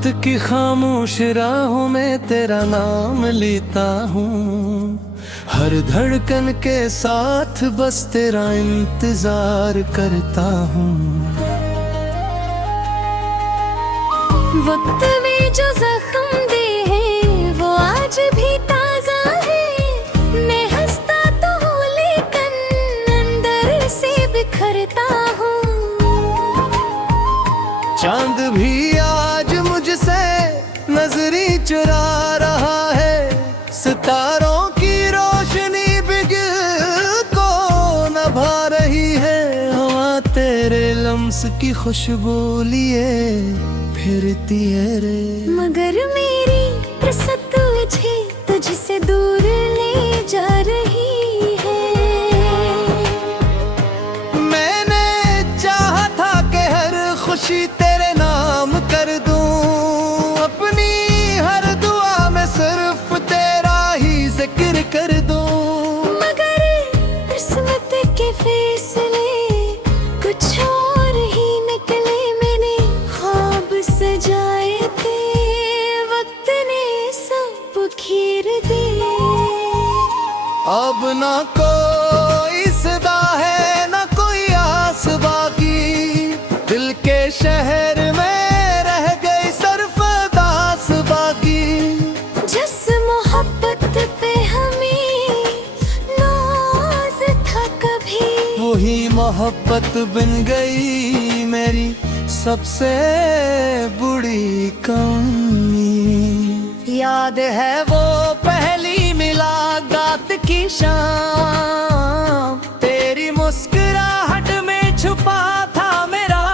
वक्त की खामोश राहों में तेरा नाम लेता हूँ। हर धड़कन के साथ बस तेरा इंतजार करता हूँ। वक्त में जो जख्म दे है वो आज भी ताजा है। मैं हंसता तो हूँ लेकिन अंदर से बिखरता हूँ। चांद भी आज मुझसे नजरी चुरा रहा है। सितारों की रोशनी बिगड़ को नभा रही है। हवा तेरे लम्स की खुशबू लिए फिरती है रे। मगर मेरी फुर्सत तुझे तुझसे दूर ले जा रही है। मैंने चाहा था कि हर खुशी तेरे नाम कर दूं। अपनी हर दुआ में सिर्फ तेरा ही जिक्र कर दूं। मगर किस्मत के फैसले कुछ और ही निकले। मैंने ख्वाब सजाए थे, वक्त ने सब खेर दिए। अब ना कोई सदा है ना कोई आस बाकी। दिल के शहर में रह गई सरफदास बाकी। जिस मोहब्बत पे हमें नाज था कभी, वही मोहब्बत बन गई मेरी सबसे बुरी कमी। याद है वो पहली मुलाकात की शाम। तेरी मुस्कुराहट में छुपा था मेरा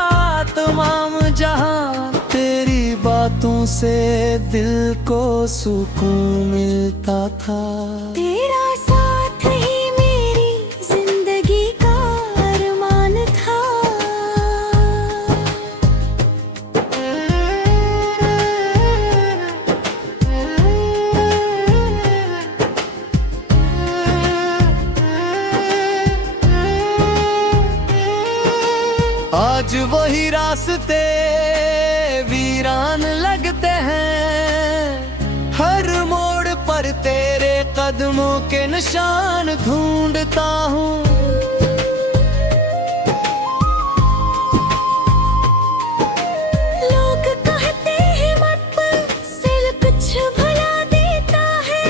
तमाम जहां। तेरी बातों से दिल को सुकून मिलता था। तेरा साथ ही मेरी जिंदगी का अरमान था। आज वही रास्ते वीरान लगते हैं। हर मोड़ पर तेरे कदमों के निशान ढूंढता हूँ। लोग कहते हैं मुझसे कुछ भुला देता है।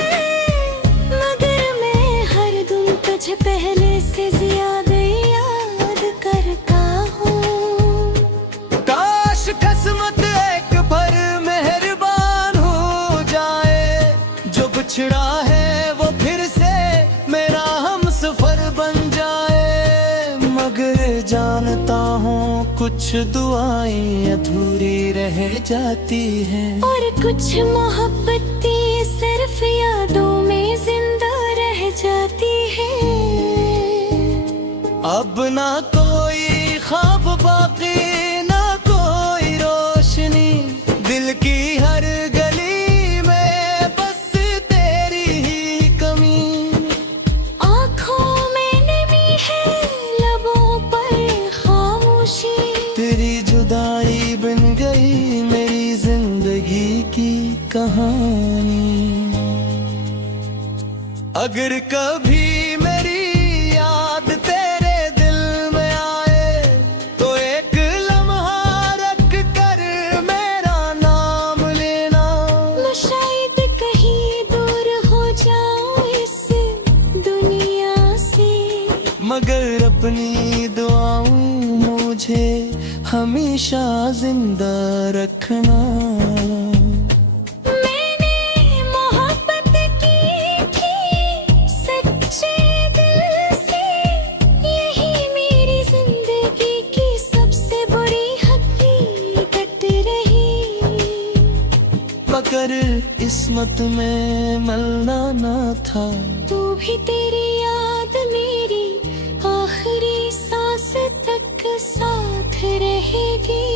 मगर मैं हर दम तुझे पहले से ज्यादा याद करता हूँ। काश किस्मत एक बार मेहरबान हो जाए। जो बिछड़ा है वो फिर से मेरा हमसफर बन जाए। मगर जानता हूँ कुछ दुआएं अधूरी रह जाती हैं। और कुछ मोहब्बतें सिर्फ यादों में जिंदा रह जाती है। अब ना कोई ख्वाब बाकी ना कोई रोशनी। दिल की हर गली में बस तेरी ही कमी। आँखों में नमी है, लबों पर खामोशी। तेरी जुदाई बन गई मेरी जिंदगी की कहानी। अगर कभी मेरी याद तेरे दिल में आए तो एक लम्हा रख कर मेरा नाम लेना। मैं शायद कहीं दूर हो जाऊं इस दुनिया से, मगर अपनी दुआओं मुझे हमेशा जिंदा रखना। मैंने मोहब्बत की थी सच्चे दिल से। यही मेरी जिंदगी की सबसे बड़ी हकीकत रही। मगर किस्मत में मिलना ना था। तू भी तेरी याद मेरी आखिरी सांस तक साथ रहेगी।